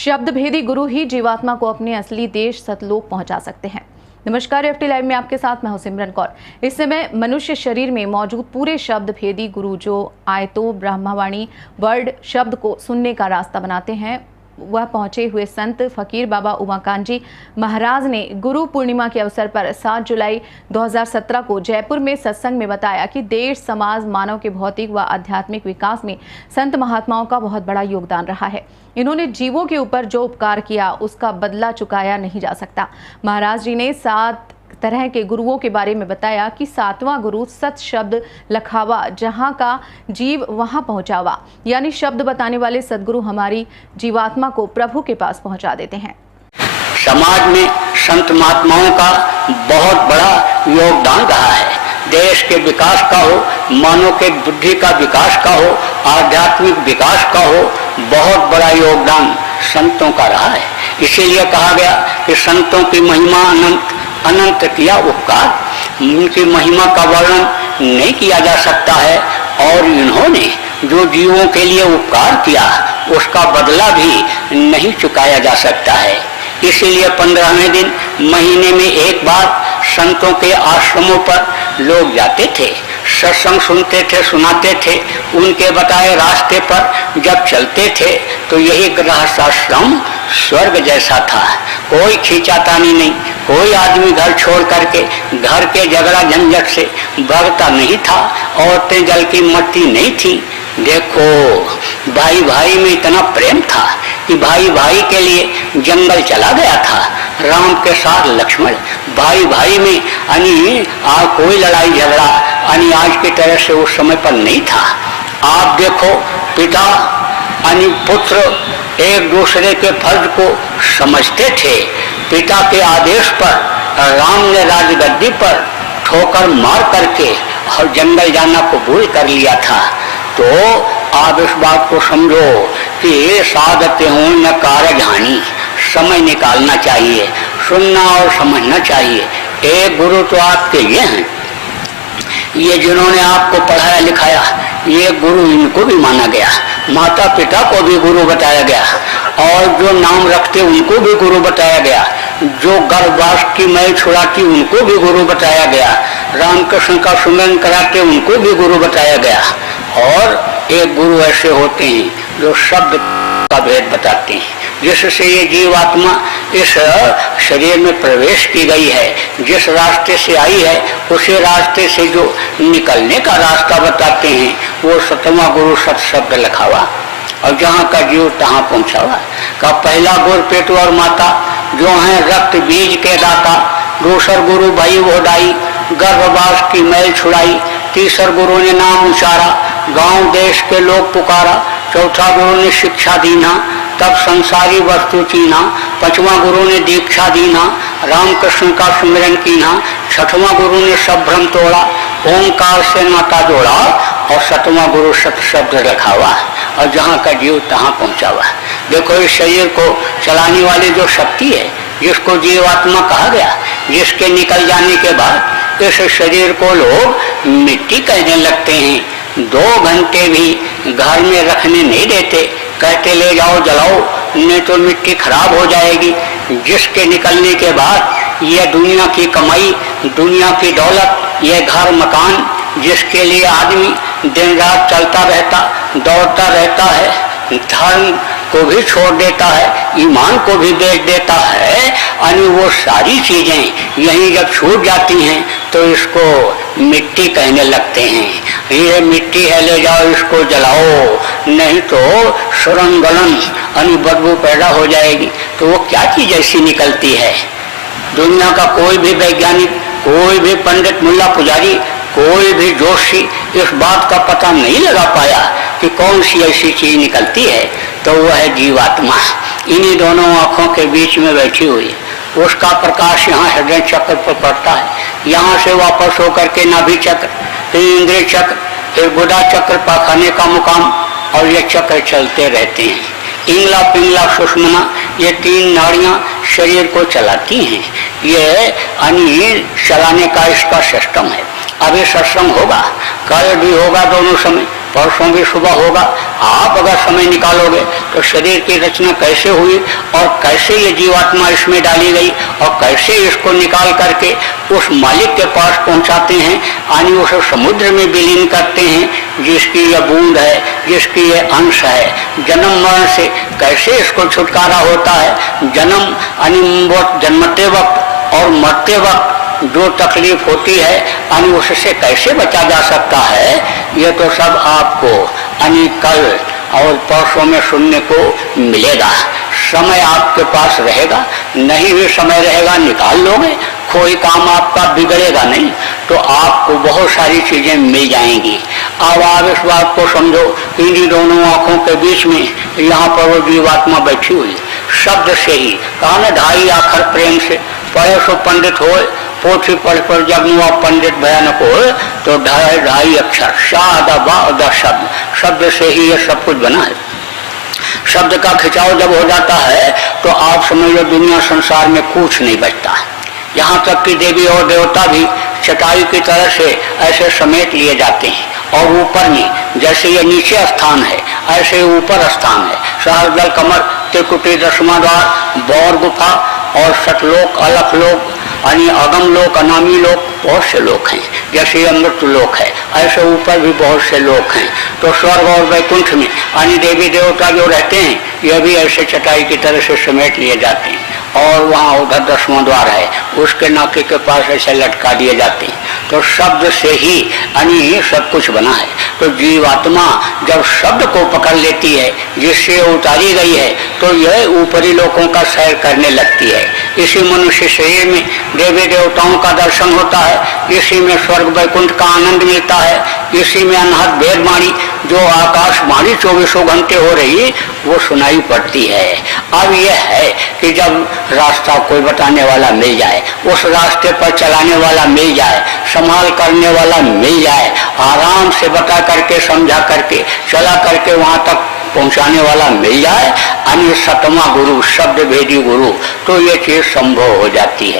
शब्द भेदी गुरु ही जीवात्मा को अपने असली देश सतलोक पहुंचा सकते हैं। नमस्कार, एफटी लाइव में आपके साथ मैं हूं सिमरन कौर। इस समय मनुष्य शरीर में मौजूद पूरे शब्द भेदी गुरु जो आयतो ब्रह्मवाणी वर्ड शब्द को सुनने का रास्ता बनाते हैं, वह पहुंचे हुए संत फकीर बाबा उमाकांत जी महाराज ने गुरु पूर्णिमा के अवसर पर 7 जुलाई 2017 को जयपुर में सत्संग में बताया कि देश, समाज, मानव के भौतिक व आध्यात्मिक विकास में संत महात्माओं का बहुत बड़ा योगदान रहा है। इन्होंने जीवों के ऊपर जो उपकार किया उसका बदला चुकाया नहीं जा सकता। महाराज जी ने 7 तरह के गुरुओं के बारे में बताया कि 7वां गुरु सत शब्द लखावा, जहां का जीव वहां पहुंचावा, यानी शब्द बताने वाले सदगुरु हमारी जीवात्मा को प्रभु के पास पहुंचा देते हैं। समाज में संत महात्माओं का बहुत बड़ा योगदान रहा है। देश के विकास का हो, मानव के बुद्धि का विकास का हो, आध्यात्मिक विकास का हो, बहुत बड़ा योगदान संतों का रहा है। इसीलिए कहा गया कि संतों की महिमा अनंत अनंत किया उपकार, इनकी महिमा का वर्णन नहीं किया जा सकता है। और इन्होंने जो जीवों के लिए उपकार किया उसका बदला भी नहीं चुकाया जा सकता है। इसीलिए 15वें दिन महीने में एक बार संतों के आश्रमों पर लोग जाते थे, सत्संग सुनते थे, सुनाते थे। उनके बताए रास्ते पर जब चलते थे तो यही गृहस्थाश्रम स्वर्ग जैसा था। कोई खींचातानी नहीं, कोई आदमी घर छोड़ करके घर के झगड़ा झंझट से भागता नहीं था। औरतें जल की मट्टी नहीं थी। देखो, भाई भाई में इतना प्रेम था कि भाई भाई के लिए जंगल चला गया था। राम के साथ लक्ष्मण, भाई भाई में कोई लड़ाई झगड़ा आज की तरह से उस समय पर नहीं था। आप देखो, पिता पुत्र एक दूसरे के फर्ज को समझते थे। पिता के आदेश पर राम ने राजगद्दी पर ठोकर मार करके और जंगल जाना कबूल कर लिया था। तो आप इस बात को समझो कि साधते हो न कारज हानि, समय निकालना चाहिए, सुनना और समझना चाहिए। एक गुरु तो आपके ये हैं, ये जिन्होंने आपको पढ़ाया लिखाया, ये गुरु इनको भी माना गया। माता पिता को भी गुरु बताया गया और जो नाम रखते उनको भी गुरु बताया गया। जो गर्भवास की मैल छुड़ाती उनको भी गुरु बताया गया। रामकृष्ण का सुमिरन कराते उनको भी गुरु बताया गया। और एक गुरु ऐसे होते हैं जो शब्द का भेद बताते हैं, जिससे ये जीवात्मा इस शरीर में प्रवेश की गई है। जिस रास्ते से आई है उसी रास्ते से जो निकलने का रास्ता बताते हैं वो 7वां गुरु सत शब्द लखावा, और जहाँ का जीव तहाँ पहुँचावा। का पहला गुरु पेटू और माता जो है रक्त बीज के दाता। दूसर गुरु भाई वो दाई, गर्भवास की मैल छुड़ाई। तीसर गुरु ने नाम उचारा, गांव देश के लोग पुकारा। चौथा गुरु ने शिक्षा दीना, तब संसारी वस्तु चीना। 5वां गुरु ने दीक्षा दीना, रामकृष्ण का सुमिरन कीना। 6वां गुरु ने सब भ्रम तोड़ा, ओंकार से नाता जोड़ा। और 7वां गुरु सत शब्द रखावा, और जहाँ का जीव तहाँ पहुँचावा। देखो, इस शरीर को चलाने वाली जो शक्ति है, जिसको जीवात्मा कहा गया, जिसके निकल जाने के बाद इस शरीर को लोग मिट्टी कहने लगते हैं। 2 घंटे भी घर में रखने नहीं देते, कहते ले जाओ जलाओ, नहीं तो मिट्टी खराब हो जाएगी। जिसके निकलने के बाद यह दुनिया की कमाई, दुनिया की दौलत, यह घर मकान, जिसके लिए आदमी दिन रात चलता रहता, दौड़ता रहता है, धर्म को भी छोड़ देता है, ईमान को भी बेच देता है, वो सारी चीजें यहीं जब छूट जाती हैं तो इसको मिट्टी कहने लगते हैं। ये मिट्टी है, ले जाओ इसको जलाओ, नहीं तो सुरंग गलन बदबू पैदा हो जाएगी। तो वो क्या चीज ऐसी निकलती है? दुनिया का कोई भी वैज्ञानिक, कोई भी पंडित, मुल्ला पुजारी, कोई भी जोशी इस बात का पता नहीं लगा पाया कि कौन सी ऐसी चीज निकलती है। तो वह है जीवात्मा, इन्हीं दोनों आंखों के बीच में बैठी हुई है। उसका प्रकाश यहाँ हृदय चक्र पर पड़ता है, यहाँ से वापस होकर के नाभि चक्र, फिर इंद्रिय चक्र, फिर गुदा चक्र, पाखाने का मुकाम, और ये चक्र चलते रहते हैं। इंगला पिंगला सुषमना, ये 3 नाड़ियां शरीर को चलाती हैं। ये चलाने का इसका सिस्टम है। अभी सत्संग होगा, कल भी होगा, दोनों समय परसों भी सुबह होगा। आप अगर समय निकालोगे तो शरीर की रचना कैसे हुई और कैसे ये जीवात्मा इसमें डाली गई और कैसे इसको निकाल करके उस मालिक के पास पहुंचाते हैं, यानी उस समुद्र में विलीन करते हैं जिसकी यह बूंद है, जिसकी यह अंश है। जन्म मरण से कैसे इसको छुटकारा होता है, जन्म यानी जन्मते वक्त और मरते वक्त जो तकलीफ होती है यानी उससे कैसे बचा जा सकता है, ये तो सब आपको यानी कल और परसों में सुनने को मिलेगा। समय आपके पास रहेगा, नहीं भी समय रहेगा निकाल लोगे, कोई काम आपका बिगड़ेगा नहीं, तो आपको बहुत सारी चीजें मिल जाएंगी। अब आप इस बात को समझो, इन्हीं दोनों आंखों के बीच में यहाँ पर वो जीवात्मा बैठी हुई, शब्द से ही कहा न ढाई आखर प्रेम से पढ़े सो पंडित होए, पोथी पढ़ पर जब नुआ पंडित भयानक हो, तो ढाई ढाई अक्षर शादा बादा शब्द से ही ये सब कुछ बना है। शब्द का खिंचाव जब हो जाता है तो आप समझ लो दुनिया संसार में कुछ नहीं बचता। यहाँ तक कि देवी और देवता भी चटाई की तरह से ऐसे समेट लिए जाते हैं, और ऊपर में जैसे ये नीचे स्थान है ऐसे ऊपर स्थान है। सहस्रदल कमर, त्रिकुटी, दशमा द्वार, बौर गुफा और सतलोक, अलख लोक यानी अगम लोक, अनामी लोक, बहुत से लोक हैं। जैसे अमृत लोक है ऐसे ऊपर भी बहुत से लोक हैं। तो स्वर्ग और वैकुंठ में यानी देवी देवता जो रहते हैं यह भी ऐसे चटाई की तरह से समेट लिए जाते हैं, और वहाँ उधर 10वां द्वार है उसके नाके के पास ऐसे लटका दिए जाते हैं। तो शब्द से ही यानी सब कुछ बना है। तो जीवात्मा जब शब्द को पकड़ लेती है जिससे उतारी गई है तो यह ऊपरी लोकों का सैर करने लगती है। इसी मनुष्य शरीर में देवी देवताओं का दर्शन होता है, इसी में स्वर्ग वैकुंठ का आनंद मिलता है, इसी में अनहद वेदवाणी जो आकाशवाणी 24 घंटे हो रही वो सुनाई पड़ती है। अब यह है कि जब रास्ता कोई बताने वाला मिल जाए, उस रास्ते पर चलाने वाला मिल जाए, संभाल करने वाला मिल जाए, आराम से बता करके समझा करके चला करके वहाँ तक पहुँचाने वाला मिल जाए, यानी सतमा गुरु, शब्द भेदी गुरु, तो ये चीज संभव हो जाती है।